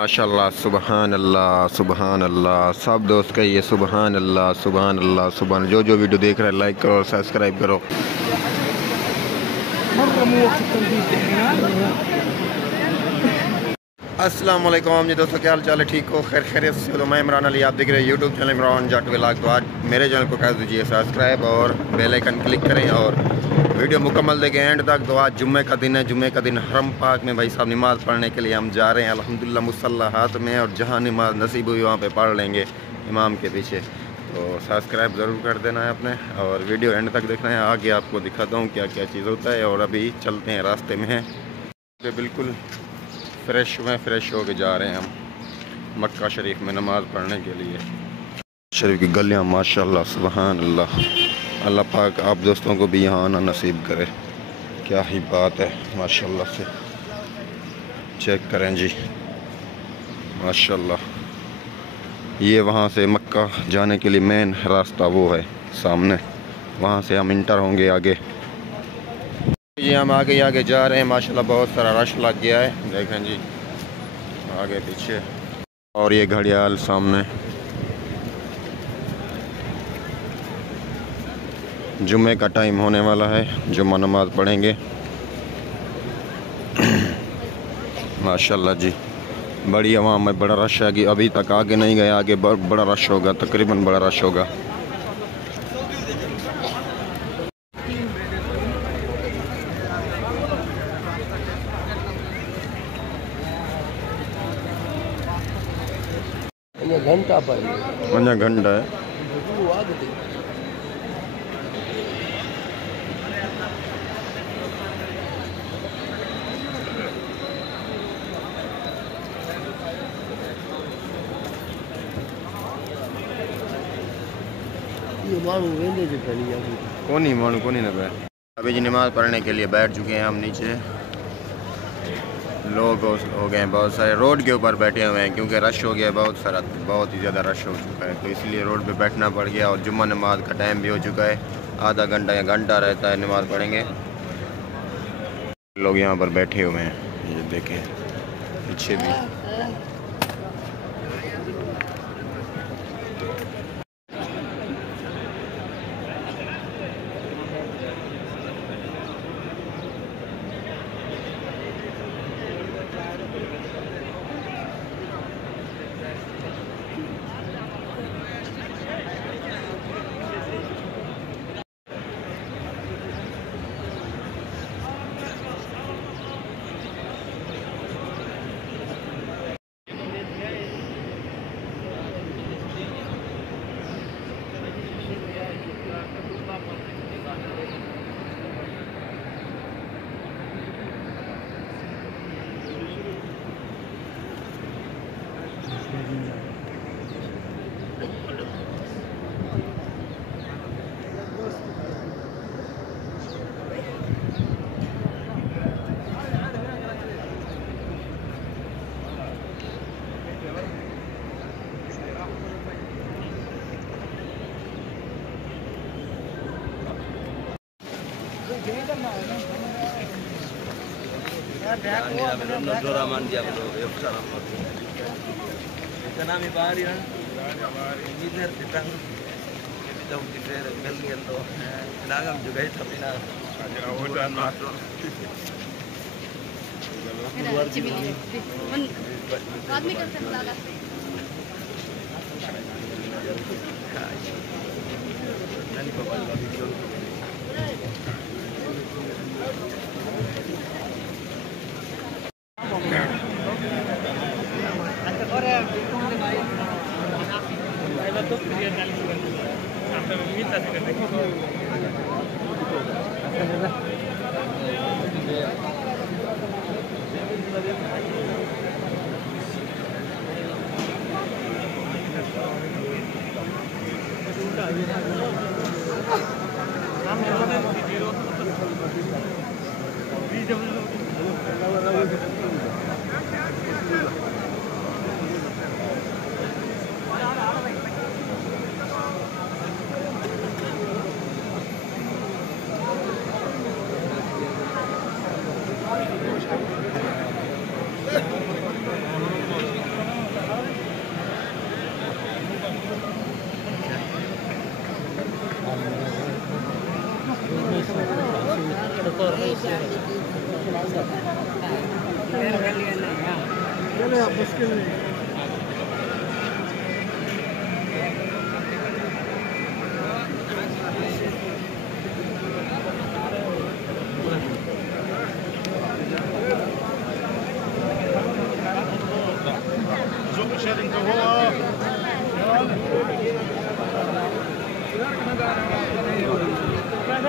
माशाल्लाह, सुबहान अल्लाह, सुबहान अल्लाह। सब दोस्त कहिए सुबहान अल्लाह, सुबहान अल्लाह, सुबहान। जो वीडियो देख रहे हैं लाइक करो और सब्सक्राइब करो। अस्सलाम वालेकुम जी दोस्तों, क्या हाल चाल है? ठीक हो? खैर खैरियत से? तो मैं इमरान अली, आप देख रहे हैं YouTube channel Imran Jat vlog. तो आज मेरे चैनल को कर दीजिए सब्सक्राइब और बेल आइकन क्लिक करें और वीडियो मुकम्मल देखें एंड तक। तो आज जुम्मे का दिन है। जुम्मे का दिन हरम पाक में भाई साहब नमाज़ पढ़ने के लिए हम जा रहे हैं अल्हम्दुलिल्लाह मुसल्ला हाथ में, और जहाँ नमाज नसीब हुई वहाँ पे पढ़ लेंगे इमाम के पीछे। तो सब्सक्राइब ज़रूर कर देना है अपने, और वीडियो एंड तक देखना है। आगे आपको दिखाता हूँ क्या क्या चीज़ होता है। और अभी चलते हैं, रास्ते में हैं, बिल्कुल फ्रेश हो के जा रहे हैं हम मक्का शरीफ में नमाज़ पढ़ने के लिए। शरीफ की गलियाँ माशाल्लाह, सुबहान अल्लाह। अल्लाह पाक आप दोस्तों को भी यहाँ आना नसीब करे। क्या ही बात है माशाल्लाह से। चेक करें जी माशाल्लाह। ये वहाँ से मक्का जाने के लिए मेन रास्ता वो है सामने, वहाँ से हम इंटर होंगे आगे जी। हम आगे जा रहे हैं माशाल्लाह। बहुत सारा रश लग गया है, देखें जी आगे पीछे। और ये घड़ियाल सामने। जुम्मे का टाइम होने वाला है, जुम्मा नमाज पढ़ेंगे माशाल्लाह जी। बड़ी आवाम में बड़ा रश है कि अभी तक आगे नहीं गए, आगे बड़ा रश होगा, तकरीबन बड़ा रश होगा। घंटा घंटा है। कोनी ना बैठ। अभी जी नमाज़ पढ़ने के लिए बैठ चुके हैं हम नीचे। लोग हो गए हैं बहुत सारे, रोड के ऊपर बैठे हुए हैं क्योंकि रश हो गया बहुत सारा, बहुत ही ज़्यादा रश हो चुका है, तो इसलिए रोड पे बैठना पड़ गया। और जुम्मा नमाज का टाइम भी हो चुका है, आधा घंटा या घंटा रहता है नमाज़ पढ़ेंगे। लोग यहाँ पर बैठे हुए हैं, ये देखें पीछे भी।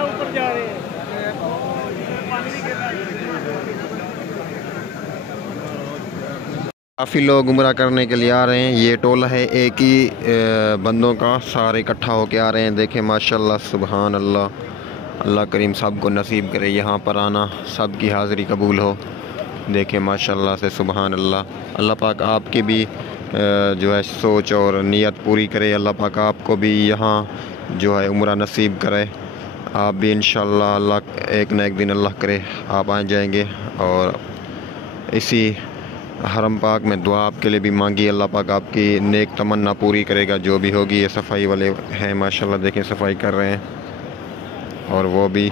ऊपर जा रहे हैं, पानी नहीं गिर रहा। काफ़ी लोग उम्रा करने के लिए आ रहे हैं। ये टोला है एक ही बंदों का, सारे इकट्ठा होके आ रहे हैं। देखें माशाल्लाह, सुबहान अल्लाह। अल्लाह करीम सब को नसीब करे यहाँ पर आना, सब की हाज़िरी कबूल हो। देखें माशाल्लाह से, सुबहान अल्लाह। अल्लाह पाक आपकी भी जो है सोच और नियत पूरी करे। अल्लाह पाक आपको भी यहाँ जो है उम्रा नसीब करे। आप भी इंशाअल्लाह अल्लाह एक न एक दिन अल्लाह करे आप आ जाएंगे। और इसी हरम पाक में दुआ आपके लिए भी मांगी। अल्लाह पाक आपकी नेक तमन्ना पूरी करेगा जो भी होगी। ये सफाई वाले हैं माशाल्लाह, देखें सफाई कर रहे हैं और वो भी